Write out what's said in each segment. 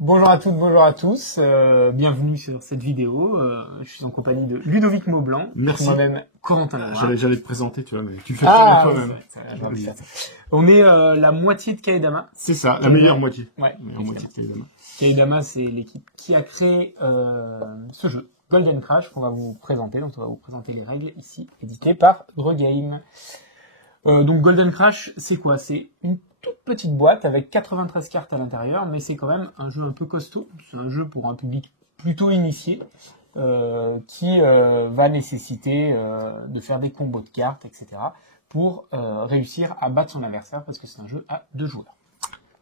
Bonjour à toutes, bonjour à tous, bienvenue sur cette vidéo. Je suis en compagnie de Ludovic Maublanc, moi-même Corentin Lenoir. J'allais te présenter, tu vois, mais tu fais ça toi-même. On est la moitié de Kaedama. C'est ça, la meilleure moitié. Ouais, la meilleure moitié de Kaedama. Kaedama, c'est l'équipe qui a créé ce jeu, Golden Crash, qu'on va vous présenter. Donc on va vous présenter les règles ici, édité par Drogame. Donc Golden Crash, c'est quoi? C'est une toute petite boîte avec 93 cartes à l'intérieur, mais c'est quand même un jeu un peu costaud. C'est un jeu pour un public plutôt initié qui va nécessiter de faire des combos de cartes, etc. pour réussir à battre son adversaire parce que c'est un jeu à 2 joueurs.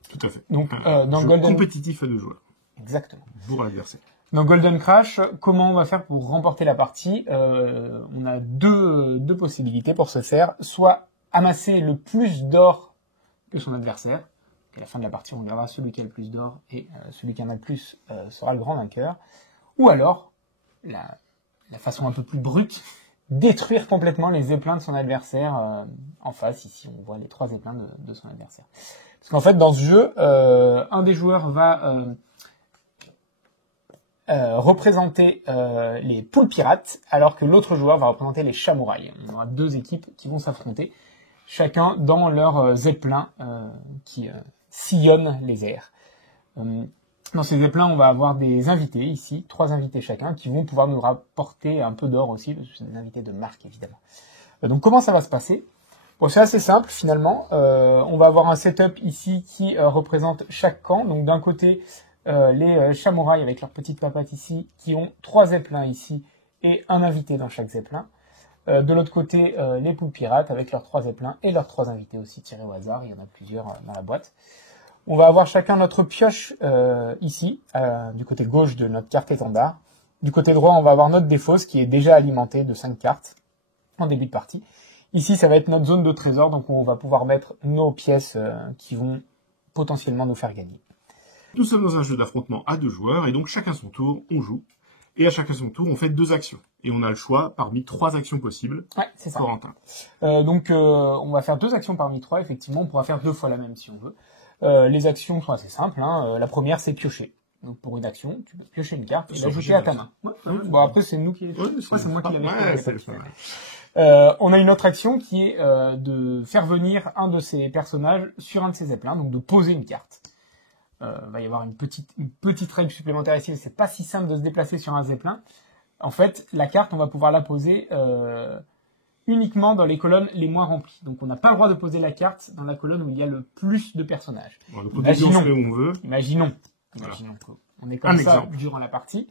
Tout à fait. Donc dans jeu Golden compétitif à 2 joueurs. Exactement. Pour l'adversaire. Dans Golden Crash, comment on va faire pour remporter la partie? On a deux possibilités pour ce faire. Soit amasser le plus d'or que son adversaire. À la fin de la partie, on regardera celui qui a le plus d'or et celui qui en a le plus sera le grand vainqueur. Ou alors, la façon un peu plus brute, détruire complètement les zeppelins de son adversaire en face. Ici, on voit les 3 zeppelins de son adversaire. Parce qu'en fait, dans ce jeu, un des joueurs va représenter les poules pirates, alors que l'autre joueur va représenter les chamouraïs. On aura 2 équipes qui vont s'affronter, chacun dans leur zeppelin qui sillonne les airs. Dans ces zeppelins, on va avoir des invités ici, 3 invités chacun, qui vont pouvoir nous rapporter un peu d'or aussi, parce que c'est des invités de marque évidemment. Donc comment ça va se passer? Bon, c'est assez simple finalement. On va avoir un setup ici qui représente chaque camp. Donc d'un côté, les chamouraïs avec leurs petites papates ici, qui ont 3 zeppelins ici et un invité dans chaque zeppelin. De l'autre côté, les poules pirates avec leurs 3 zeppelins et leurs 3 invités aussi tirés au hasard. Il y en a plusieurs dans la boîte. On va avoir chacun notre pioche ici, du côté gauche de notre carte étendard. Du côté droit, on va avoir notre défausse qui est déjà alimentée de 5 cartes en début de partie. Ici, ça va être notre zone de trésor, donc on va pouvoir mettre nos pièces qui vont potentiellement nous faire gagner. Nous sommes dans un jeu d'affrontement à 2 joueurs, et donc chacun son tour, on joue. Et à chacun son tour, on fait 2 actions. Et on a le choix parmi 3 actions possibles. Ouais, c'est ça. Corentin. Donc, on va faire 2 actions parmi 3, effectivement. On pourra faire 2 fois la même si on veut. Les actions sont assez simples. La première, c'est piocher. Donc, pour une action, tu peux piocher une carte et l'ajouter à ta main. Ouais, bon, après, c'est nous qui... c'est moi qui l'avais. On a une autre action qui est de faire venir un de ces personnages sur un de ces zeppelins, donc de poser une carte. Va y avoir une petite règle supplémentaire ici, c'est pas si simple de se déplacer sur un zeppelin. En fait, la carte, on va pouvoir la poser uniquement dans les colonnes les moins remplies. Donc on n'a pas le droit de poser la carte dans la colonne où il y a le plus de personnages. Imaginons qu'on est comme ça durant la partie.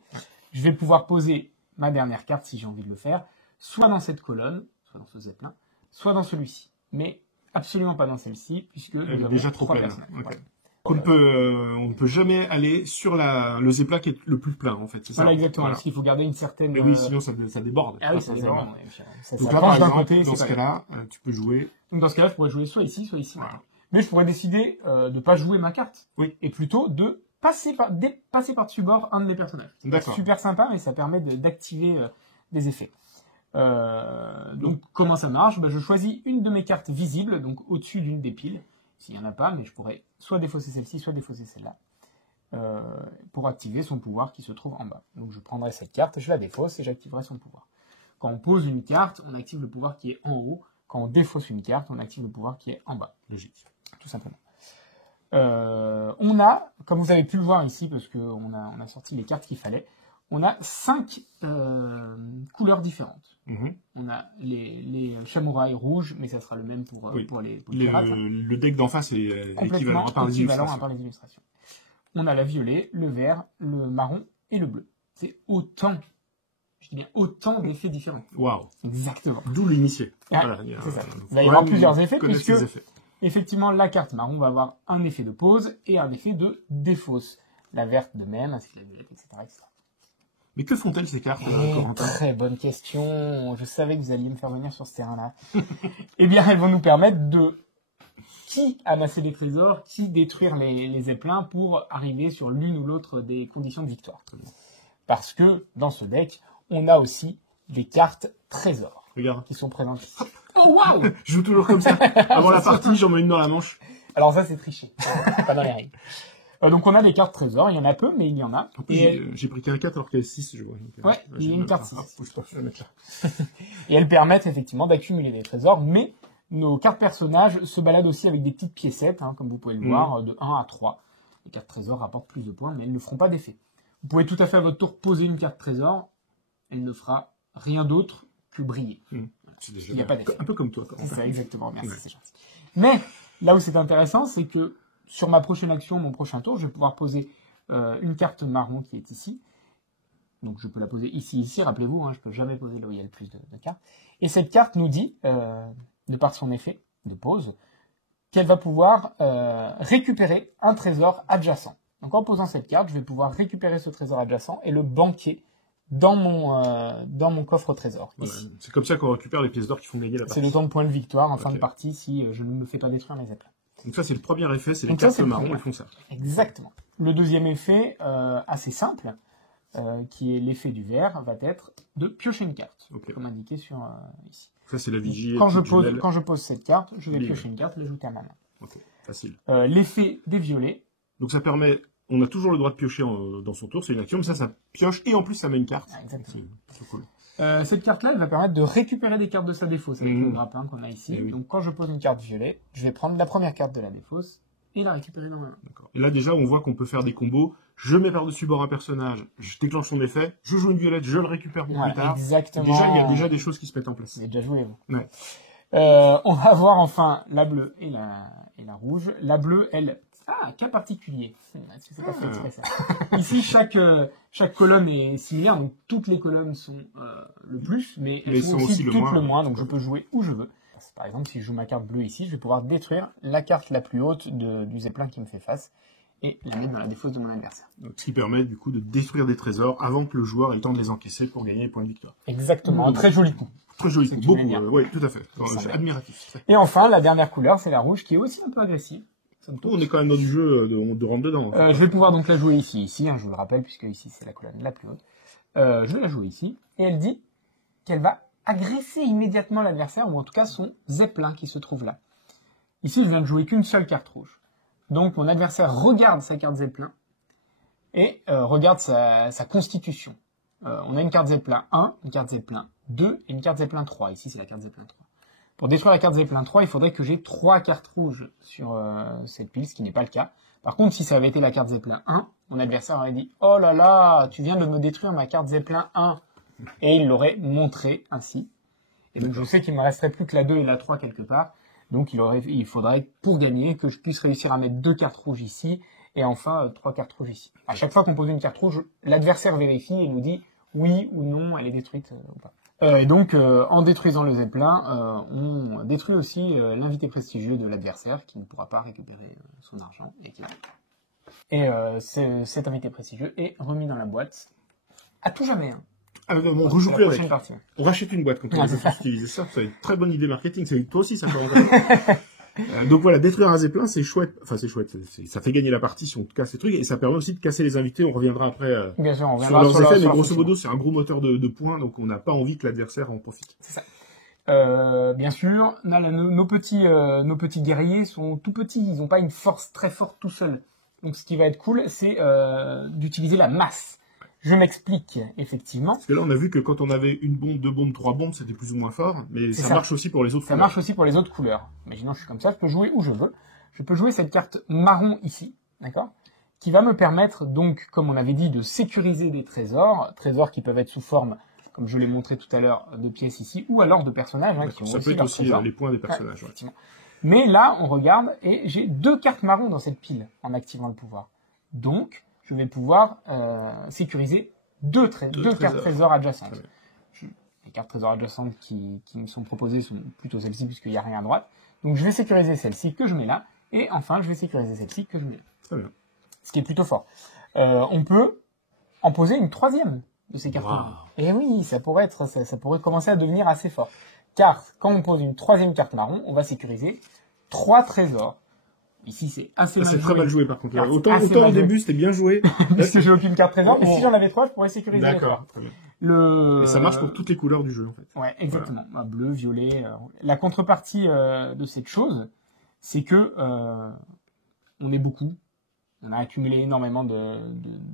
Je vais pouvoir poser ma dernière carte si j'ai envie de le faire, soit dans cette colonne, soit dans ce zeppelin, soit dans celui-ci. Mais absolument pas dans celle-ci, puisque nous avons déjà trop 3 pleine. personnages. Okay. On ne peut jamais aller sur le zeppelin qui est le plus plein, en fait. Voilà, exactement. Parce qu'il faut garder une certaine... Mais oui, sinon ça déborde. Ah oui, ça déborde. Donc là, par exemple, dans ce cas-là, tu peux jouer... Donc dans ce cas-là, je pourrais jouer soit ici, soit ici. Voilà. Mais je pourrais décider de ne pas jouer ma carte. Oui. Et plutôt de passer par-dessus bord un de mes personnages. C'est super sympa, mais ça permet d'activer des effets. Donc comment ça marche? Je choisis une de mes cartes visibles, donc au-dessus d'une des piles. S'il n'y en a pas, mais je pourrais soit défausser celle-ci, soit défausser celle-là, pour activer son pouvoir qui se trouve en bas. Donc je prendrai cette carte, je la défausse et j'activerai son pouvoir. Quand on pose une carte, on active le pouvoir qui est en haut. Quand on défausse une carte, on active le pouvoir qui est en bas. Logique. Tout simplement. On a, comme vous avez pu le voir ici, parce qu'on a sorti les cartes qu'il fallait, on a 5 couleurs différentes. On a les chamouraïs rouges, mais ça sera le même pour les pirates. Le deck d'en face est équivalent à part les illustrations. On a la violet, le vert, le marron et le bleu. C'est autant, je dis bien autant d'effets différents. Waouh. Exactement. D'où l'initié. Voilà, c'est ça. Il va y avoir plusieurs effets, puisque effectivement la carte marron va avoir un effet de pause et un effet de défausse. La verte de même, ainsi que la violette, etc. Mais que font-elles ces cartes, Corentin? Très bonne question. Je savais que vous alliez me faire venir sur ce terrain-là. Eh bien, elles vont nous permettre de qui amasser des trésors, qui détruire les zeppelins pour arriver sur l'une ou l'autre des conditions de victoire. Parce que dans ce deck, on a aussi des cartes trésors. Regarde. Qui sont présentes ici. Oh waouh! Je joue toujours comme ça. Avant la partie, j'en mets une dans la manche. Alors ça, c'est triché. Pas dans les règles. Donc on a des cartes trésors, il y en a peu, mais il y en a. En plus, j'ai pris qu'un 4 alors qu'il y a 6, je vois. Donc, ouais, il y a une carte 6. Je vais mettre là. Et elles permettent effectivement d'accumuler des trésors, mais nos cartes personnages se baladent aussi avec des petites piécettes, hein, comme vous pouvez le voir, de 1 à 3. Les cartes trésors rapportent plus de points, mais elles ne feront pas d'effet. Vous pouvez tout à fait à votre tour poser une carte trésor, elle ne fera rien d'autre que briller. Il n'y a pas d'effet. Un peu comme toi. C'est ça, exactement, merci, c'est gentil. Mais là où c'est intéressant, c'est que sur ma prochaine action, mon prochain tour, je vais pouvoir poser une carte marron qui est ici. Donc je peux la poser ici, rappelez-vous, hein, je ne peux jamais poser là où il y a le plus de cartes. Et cette carte nous dit, de par son effet de pose, qu'elle va pouvoir récupérer un trésor adjacent. Donc en posant cette carte, je vais pouvoir récupérer ce trésor adjacent et le banquer dans mon coffre au trésor. Voilà. C'est comme ça qu'on récupère les pièces d'or qui font gagner la partie. C'est le temps de points de victoire en fin de partie si je ne me fais pas détruire mes éplats. Donc ça c'est le premier effet, c'est les cartes marron, elles font ça. Exactement. Le deuxième effet, assez simple, qui est l'effet du vert, va être de piocher une carte, comme indiqué sur ici. Ça c'est la vigie. Quand je pose cette carte, je vais piocher une carte et l'ajouter à ma main. Ok, facile. L'effet des violets. Donc ça permet, on a toujours le droit de piocher dans son tour, c'est une action, mais ça pioche et en plus ça met une carte. Ah, exactement. C'est cool. Cette carte-là, elle va permettre de récupérer des cartes de sa défausse avec le grappin qu'on a ici. Oui. Donc quand je pose une carte violet, je vais prendre la première carte de la défausse et la récupérer dans ma main. Et là déjà, on voit qu'on peut faire des combos. Je mets par-dessus bord un personnage, je déclenche son effet, je joue une violette, je le récupère pour plus tard. Exactement. Déjà, il y a déjà des choses qui se mettent en place. Vous avez déjà joué, vous. Ouais. On va voir enfin la bleue et la rouge. La bleue, elle... Ah, cas particulier. Est-ce que c'est pas fait exprès, ça? Ici, chaque colonne est similaire, donc toutes les colonnes sont le plus, mais elles sont aussi toutes le moins, donc je peux jouer où je veux. Par exemple, si je joue ma carte bleue ici, je vais pouvoir détruire la carte la plus haute du zeppelin qui me fait face et la mettre dans la défausse de mon adversaire. Donc, ce qui permet du coup de détruire des trésors avant que le joueur ait le temps de les encaisser pour gagner les points de victoire. Exactement, un très joli coup. Très joli coup, beaucoup, oui, tout à fait. C'est admiratif. Et enfin, la dernière couleur, c'est la rouge, qui est aussi un peu agressive. On est quand même dans du jeu de rentre dedans. Je vais pouvoir donc la jouer ici, hein, je vous le rappelle, puisque ici c'est la colonne la plus haute. Je vais la jouer ici, et elle dit qu'elle va agresser immédiatement l'adversaire, ou en tout cas son zeppelin qui se trouve là. Ici, je viens de jouer qu'une seule carte rouge. Donc mon adversaire regarde sa carte zeppelin, et regarde sa constitution. On a une carte zeppelin 1, une carte zeppelin 2, et une carte zeppelin 3. Ici, c'est la carte zeppelin 3. Pour détruire la carte zeppelin 3, il faudrait que j'ai 3 cartes rouges sur cette pile, ce qui n'est pas le cas. Par contre, si ça avait été la carte zeppelin 1, mon adversaire aurait dit « Oh là là, tu viens de me détruire ma carte zeppelin 1 !» Et il l'aurait montré ainsi. Et donc je sais qu'il ne me resterait plus que la 2 et la 3 quelque part. Donc il faudrait, pour gagner, que je puisse réussir à mettre 2 cartes rouges ici, et enfin 3 cartes rouges ici. À chaque fois qu'on pose une carte rouge, l'adversaire vérifie et nous dit « Oui ou non, elle est détruite ou pas ». Et donc, en détruisant le zeppelin, on détruit aussi l'invité prestigieux de l'adversaire qui ne pourra pas récupérer son argent. Et cet invité prestigieux est remis dans la boîte à tout jamais. Hein. Ah, non, on rejoue plus avec. Partie. On rachète une boîte quand on veut utiliser ça. C'est une très bonne idée marketing. Toi aussi, ça peut en donc voilà, détruire un zeppelin, c'est chouette. Enfin, c'est chouette. Ça fait gagner la partie si on casse les trucs. Et ça permet aussi de casser les invités. On reviendra après Bien sûr, on sur leurs effets. Mais grosso modo, c'est un gros moteur de points. Donc on n'a pas envie que l'adversaire en profite. C'est ça. Bien sûr, nos petits guerriers sont tout petits. Ils n'ont pas une force très forte tout seuls. Donc ce qui va être cool, c'est d'utiliser la masse. Je m'explique, effectivement. Parce que là, on a vu que quand on avait une bombe, 2 bombes, 3 bombes, c'était plus ou moins fort, mais ça marche aussi pour les autres couleurs. Ça marche aussi pour les autres couleurs. Imaginons, je suis comme ça, je peux jouer où je veux. Je peux jouer cette carte marron ici, d'accord, qui va me permettre, donc, comme on avait dit, de sécuriser des trésors qui peuvent être sous forme, comme je l'ai montré tout à l'heure, de pièces ici, ou alors de personnages, qui ont ça aussi peut être aussi trésors. les points des personnages. Ouais. Mais là, on regarde, et j'ai 2 cartes marron dans cette pile, en activant le pouvoir. Donc, je vais pouvoir sécuriser 2 cartes trésors adjacentes. Les cartes trésors adjacentes qui me sont proposées sont plutôt celles-ci, puisqu'il n'y a rien à droite. Donc je vais sécuriser celle-ci que je mets là, et enfin je vais sécuriser celle-ci que je mets là. Très bien. Ce qui est plutôt fort. On peut en poser une 3e de ces cartes. Wow. Et oui, ça pourrait commencer à devenir assez fort. Car quand on pose une 3e carte marron, on va sécuriser 3 trésors. Ici, c'est assez mal joué. C'est très mal joué, par contre. Autant au début, c'était bien joué. Parce que j'ai aucune carte trésor, mais si j'en avais 3, je pourrais sécuriser les 3. D'accord, très bien. Et ça marche pour toutes les couleurs du jeu, en fait. Ouais, exactement. Voilà. Bleu, violet. La contrepartie de cette chose, c'est que on est beaucoup. on a accumulé énormément de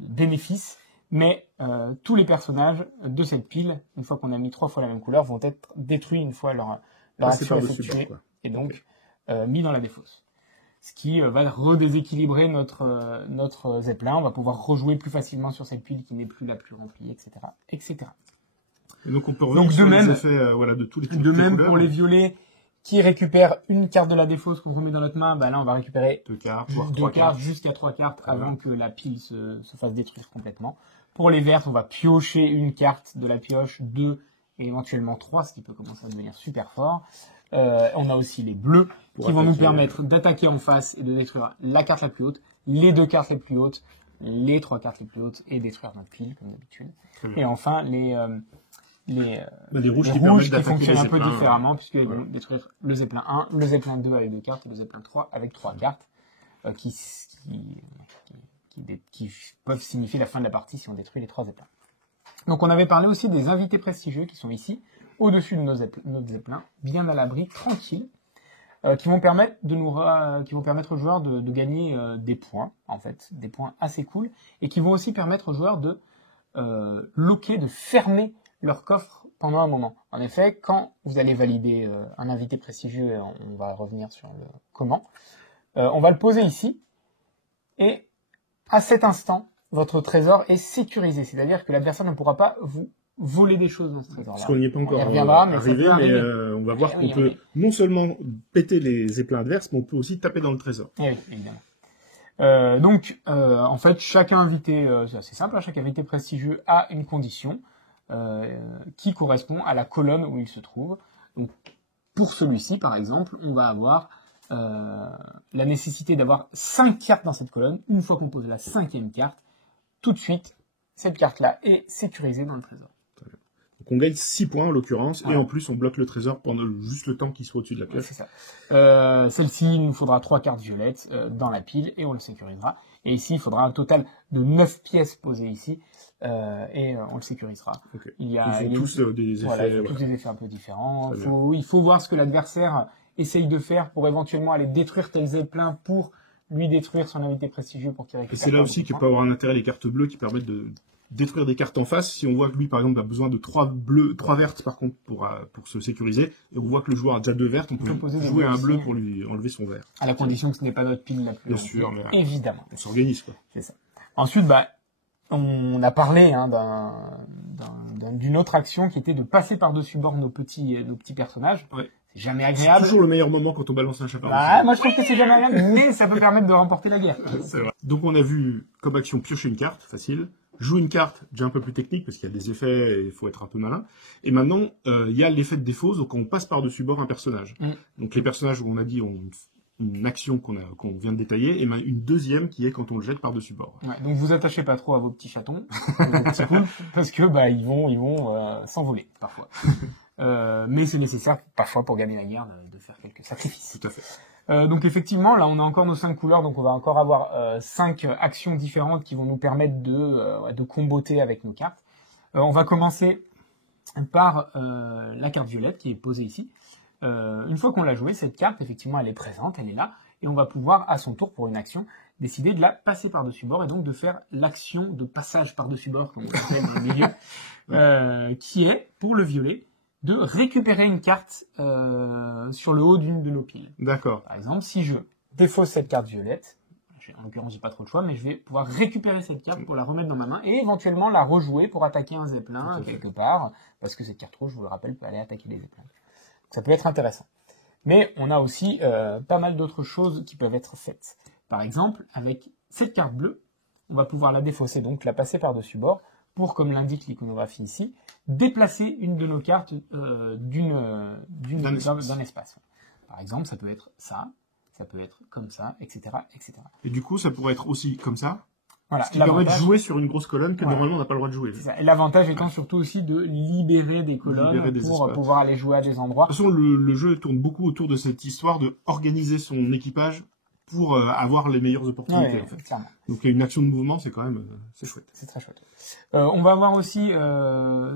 bénéfices, mais tous les personnages de cette pile, une fois qu'on a mis 3 fois la même couleur, vont être détruits une fois leur action effectuée, et donc mis dans la défausse. Ce qui va redéséquilibrer notre zeppelin. On va pouvoir rejouer plus facilement sur cette pile qui n'est plus la plus remplie, etc., etc. Et donc on peut revenir sur les effets de tous les types de même couleurs. Pour les violets qui récupèrent une carte de la défausse qu'on remet dans notre main, là on va récupérer 2 cartes, jusqu'à 3 cartes avant que la pile se fasse détruire complètement. Pour les vertes, on va piocher une carte de la pioche, 2 et éventuellement 3, ce qui peut commencer à devenir super fort. On a aussi les bleus qui vont nous permettre d'attaquer en face et de détruire la carte la plus haute, les 2 cartes les plus hautes, les 3 cartes les plus hautes et détruire notre pile comme d'habitude. Et enfin les rouges qui fonctionnent un peu différemment puisqu'ils vont détruire le zeppelin 1, le zeppelin 2 avec 2 cartes et le zeppelin 3 avec 3 cartes qui peuvent signifier la fin de la partie si on détruit les 3 zeppelins. Donc on avait parlé aussi des invités prestigieux qui sont ici, au-dessus de notre zeppelin, bien à l'abri, tranquille, qui vont permettre aux joueurs de gagner des points, en fait, des points assez cool, et qui vont aussi permettre aux joueurs de loquer, de fermer leur coffre pendant un moment. En effet, quand vous allez valider un invité prestigieux, et on va revenir sur le comment, on va le poser ici, et à cet instant, votre trésor est sécurisé, c'est-à-dire que l'adversaire ne pourra pas vous voler des choses dans ce trésor-là. Parce qu'on n'y est pas encore arrivé, mais on va voir qu'on peut non seulement péter les zeppelins adverses, mais on peut aussi taper dans le trésor. Oui, évidemment. En fait, chaque invité, c'est assez simple, chaque invité prestigieux a une condition qui correspond à la colonne où il se trouve. Donc, pour celui-ci, par exemple, on va avoir la nécessité d'avoir 5 cartes dans cette colonne. Une fois qu'on pose la 5e carte, tout de suite, cette carte-là est sécurisée dans le trésor. Donc on gagne 6 points en l'occurrence, et en plus on bloque le trésor pendant juste le temps qu'il soit au-dessus de la pioche. C'est ça. Celle-ci, il nous faudra 3 cartes violettes dans la pile, et on le sécurisera. Et ici, il faudra un total de 9 pièces posées ici, et on le sécurisera. Okay. Ils ont tous des effets, tous des effets un peu différents. Il faut voir ce que l'adversaire essaye de faire pour éventuellement aller détruire tel zeppelin pour lui détruire son invité prestigieux pour qu'il récupère. Et c'est là aussi qu'il peut avoir un intérêt les cartes bleues qui permettent de détruire des cartes en face. Si on voit que lui, par exemple, a besoin de 3 vertes par contre pour se sécuriser, et on voit que le joueur a déjà 2 vertes, on peut jouer un bleu pour lui enlever son vert. À la condition que ce n'est pas notre pile la plus. Bien sûr, mais évidemment. On s'organise quoi. C'est ça. Ensuite, on a parlé d'une autre action qui était de passer par-dessus bord nos petits personnages. Ouais. C'est jamais agréable. C'est toujours le meilleur moment quand on balance un chapeau. Moi je trouve que c'est jamais agréable, mais ça peut permettre de remporter la guerre. C'est vrai. Donc on a vu comme action piocher une carte, facile. Jouer une carte, déjà un peu plus technique parce qu'il y a des effets et il faut être un peu malin. Et maintenant, il y a l'effet de défausse, donc on passe par-dessus bord un personnage. Donc les personnages, on a dit, ont une action qu'on vient de détailler, et une deuxième qui est quand on le jette par-dessus bord. Ouais, donc vous attachez pas trop à vos petits chatons, vos petits poules, parce que ils vont s'envoler parfois. Mais c'est nécessaire parfois pour gagner la guerre de faire quelques sacrifices. Tout à fait. Donc effectivement, là on a encore nos 5 couleurs, donc on va encore avoir 5 actions différentes qui vont nous permettre de comboter avec nos cartes. On va commencer par la carte violette qui est posée ici. Une fois qu'on l'a jouée, cette carte, effectivement, elle est présente, elle est là, et on va pouvoir, à son tour, pour une action, décider de la passer par-dessus bord, et donc de faire l'action de passage par-dessus bord, comme on l'appelle dans le milieu, qui est, pour le violet, de récupérer une carte sur le haut d'une de nos piles. D'accord. Par exemple, si je défausse cette carte violette, en l'occurrence, j'ai pas trop de choix, mais je vais pouvoir récupérer cette carte pour la remettre dans ma main, et éventuellement la rejouer pour attaquer un zeppelin quelque part, parce que cette carte rouge, je vous le rappelle, peut aller attaquer des zeppelins. Ça peut être intéressant. Mais on a aussi pas mal d'autres choses qui peuvent être faites. Par exemple, avec cette carte bleue, on va pouvoir la défausser, donc la passer par-dessus bord, pour, comme l'indique l'iconographie ici, déplacer une de nos cartes d'un espace. Par exemple, ça peut être ça peut être comme ça, etc., etc. Et du coup, ça pourrait être aussi comme ça. Voilà. Ce qui permet de jouer sur une grosse colonne que normalement on n'a pas le droit de jouer. C'est ça. Et l'avantage étant surtout aussi de libérer des colonnes pour pouvoir aller jouer à des endroits. De toute façon, le jeu tourne beaucoup autour de cette histoire de organiser son équipage pour avoir les meilleures opportunités. En fait. Clairement. Donc une action de mouvement, c'est quand même c'est chouette. C'est très chouette. On va avoir aussi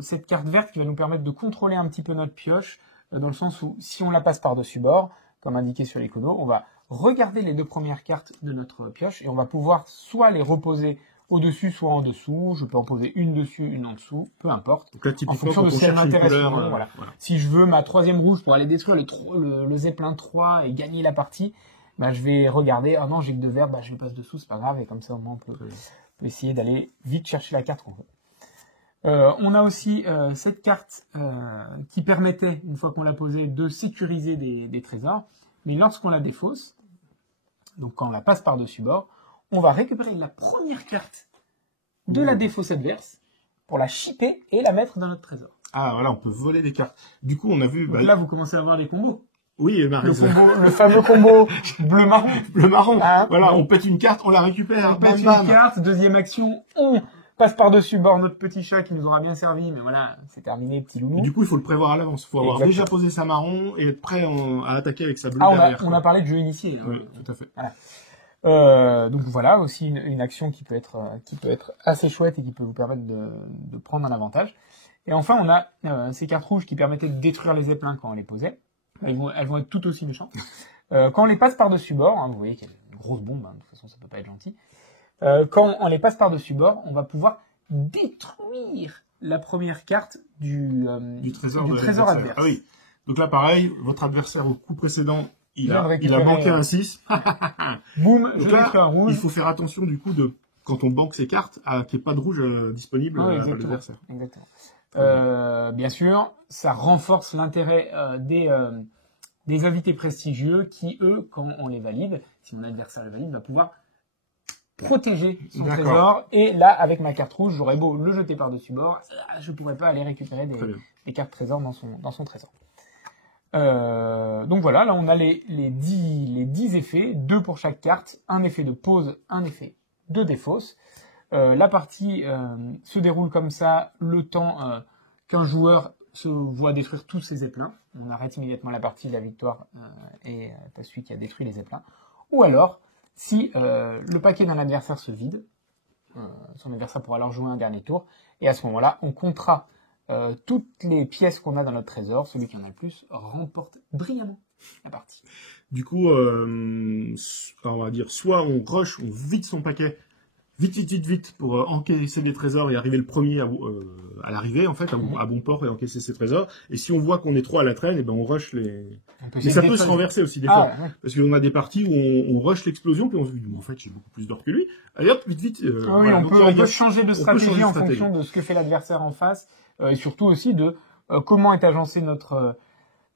cette carte verte qui va nous permettre de contrôler un petit peu notre pioche, dans le sens où si on la passe par-dessus bord, comme indiqué sur l'icono, on va regarder les 2 premières cartes de notre pioche et on va pouvoir soit les reposer au-dessus, soit en dessous. Je peux en poser une dessus, une en dessous, peu importe. Donc là, En fonction de si elle m'intéresse ou non. Voilà. Voilà. Si je veux ma 3e rouge pour aller détruire le Zeppelin 3 et gagner la partie, bah, je vais regarder. Ah non, j'ai que 2 verts, bah, je les passe dessous, c'est pas grave. Et comme ça, au moins, on peut essayer d'aller vite chercher la carte qu'on veut. On a aussi cette carte qui permettait, une fois qu'on l'a posée, de sécuriser des trésors. Mais lorsqu'on la défausse, donc quand on la passe par-dessus bord, on va récupérer la première carte de la défausse adverse pour la shipper et la mettre dans notre trésor. Ah voilà, on peut voler des cartes. Du coup, on a vu... Donc là, vous commencez à voir les combos. Oui, Marie. Le fameux combo bleu-marron. Bleu-marron. Ah, voilà, on pète une carte, on la récupère. On pète une carte, deuxième action, on passe par-dessus bord notre petit chat qui nous aura bien servi, mais voilà, c'est terminé, petit loulou. Et du coup, il faut le prévoir à l'avance. Il faut avoir déjà posé sa marron et être prêt à attaquer avec sa bleue derrière. On a parlé de jeu initié. Hein. Oui, tout à fait. Voilà. Donc voilà, aussi une action qui peut être assez chouette et qui peut vous permettre de prendre un avantage. Et enfin, on a ces cartes rouges qui permettaient de détruire les zeppelins quand on les posait. Elles vont être tout aussi méchantes. Quand on les passe par-dessus bord, hein, vous voyez qu'il y a une grosse bombe, hein, de toute façon ça peut pas être gentil. Quand on les passe par-dessus bord, on va pouvoir détruire la première carte du trésor adverse. Ah oui. Donc là, pareil, votre adversaire au coup précédent, il a banqué un 6. Boum, je détruis un rouge. Il faut faire attention du coup quand on banque ces cartes, qu'il n'y ait pas de rouge disponible à l'adversaire. Exactement. Bien sûr, ça renforce l'intérêt des invités prestigieux qui, eux, quand on les valide, si mon adversaire les valide, va pouvoir protéger son trésor. Et là, avec ma carte rouge, j'aurais beau le jeter par-dessus bord, je ne pourrais pas aller récupérer des cartes trésors dans son trésor. Donc voilà, là on a les 10 effets, 2 pour chaque carte, un effet de pause, un effet de défausse. La partie se déroule comme ça, le temps qu'un joueur se voit détruire tous ses zeppelins. On arrête immédiatement la partie, la victoire est à celui qui a détruit les zeppelins. Ou alors, si le paquet d'un adversaire se vide, son adversaire pourra alors jouer un dernier tour, et à ce moment-là, on comptera toutes les pièces qu'on a dans notre trésor. Celui qui en a le plus remporte brillamment la partie. Du coup, on va dire, soit on rush, on vide son paquet, vite, pour encaisser des trésors et arriver le premier à l'arrivée, en fait, à bon port et encaisser ses trésors. Et si on voit qu'on est trop à la traîne, et ben on rush les... Mais ça peut se renverser aussi des fois. Ouais. Parce qu'on a des parties où on rush l'explosion, puis on se dit, en fait, j'ai beaucoup plus d'or que lui. Allez hop, vite. Voilà. On peut changer de stratégie en fonction de ce que fait l'adversaire en face. Et surtout aussi de comment est agencé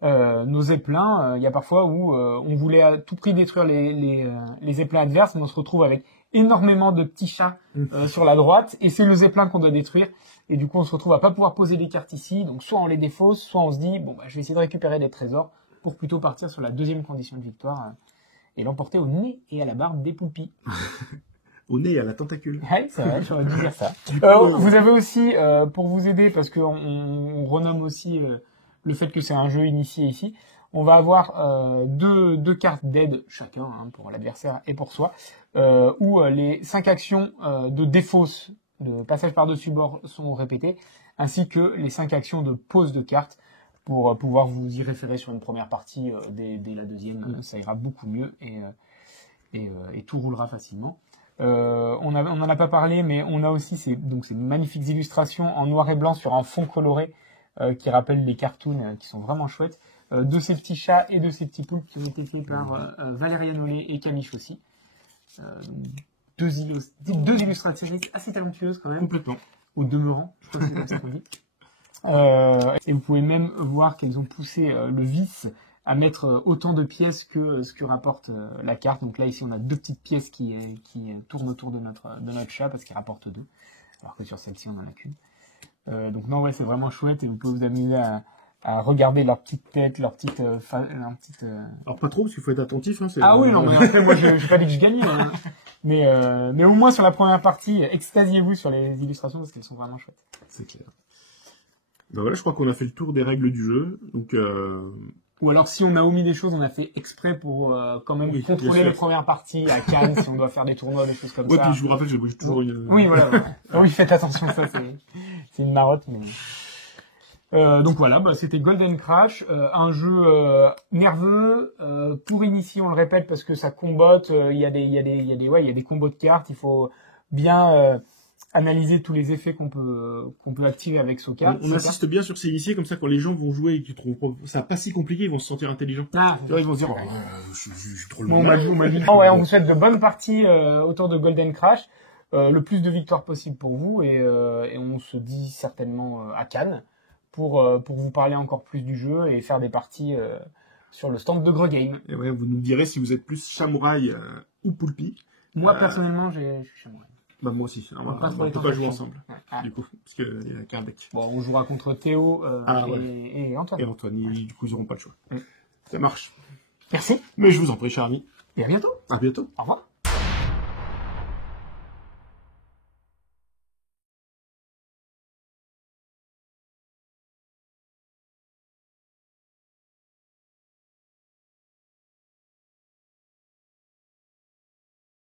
nos zeppelins. Il y a parfois où on voulait à tout prix détruire les zeppelins adverses, mais on se retrouve avec énormément de petits chats sur la droite, et c'est le zeppelin qu'on doit détruire. Et du coup, on se retrouve à pas pouvoir poser des cartes ici. Donc soit on les défausse, soit on se dit, bon, je vais essayer de récupérer des trésors pour plutôt partir sur la deuxième condition de victoire et l'emporter au nez et à la barbe des poupis. Au nez et à la tentacule. Oui, c'est vrai, j'aurais dû dire ça. Vous avez aussi, pour vous aider, parce qu'on renomme aussi le fait que c'est un jeu initié ici, on va avoir deux cartes d'aide chacun, hein, pour l'adversaire et pour soi, où les 5 actions de défausse, de passage par-dessus bord sont répétées, ainsi que les 5 actions de pose de cartes, pour pouvoir vous y référer sur une première partie. Dès la deuxième, ça ira beaucoup mieux et tout roulera facilement. On n'en a pas parlé, mais on a aussi ces magnifiques illustrations en noir et blanc sur un fond coloré qui rappellent les cartoons qui sont vraiment chouettes, de ces petits chats et de ces petits poulpes qui ont été faits par Valéria Nollet et Camille Chaussy. Deux illustratrices assez talentueuses quand même. Complètement. Au demeurant, je crois que c'est comme ça qu'on dit. Et vous pouvez même voir qu'elles ont poussé le vice à mettre autant de pièces que ce que rapporte la carte. Donc là, ici, on a 2 petites pièces qui tournent autour de notre chat parce qu'il rapporte 2. Alors que sur celle-ci, on n'en a qu'une. Donc non, ouais, c'est vraiment chouette et vous pouvez vous amuser à regarder leur petite tête, leur petite... Alors pas trop, parce qu'il faut être attentif. Hein, oui, non, mais après, moi, je pas dit que je gagnais. Hein. Mais au moins, sur la première partie, extasiez-vous sur les illustrations parce qu'elles sont vraiment chouettes. C'est clair. Ben voilà, je crois qu'on a fait le tour des règles du jeu. Donc... Ou alors, si on a omis des choses, on a fait exprès pour quand même contrôler les premières parties à Cannes, si on doit faire des tournois, des choses comme ça. Puis je vous rappelle, j'ai toujours une... Oui, voilà. Oui, faites attention, ça, c'est une marotte. Mais... Donc voilà, c'était Golden Crash, un jeu nerveux pour initier, on le répète parce que ça combotte. Il y a des combos de cartes. Il faut bien analyser tous les effets qu'on peut activer avec ce carte. On insiste bien sur ces initiés, comme ça quand les gens vont jouer et qu'ils trouvent ça pas si compliqué, ils vont se sentir intelligents. Ils vont se dire, je suis trop le monde. On vous souhaite de bonnes parties autour de Golden Crash, le plus de victoires possible pour vous et on se dit certainement à Cannes pour vous parler encore plus du jeu et faire des parties sur le stand de Gros Game. Et ouais, vous nous direz si vous êtes plus Samouraï ou Poulpi. Moi personnellement, je suis Samouraï. Moi aussi. On peut pas jouer ensemble, du coup, parce qu'il y a qu'un deck. Bon, on jouera contre Théo et Antoine. Et Antoine, du coup, ils n'auront pas le choix. Ça marche. Merci. Mais je vous en prie, cher ami. Et à bientôt. À bientôt. Au revoir.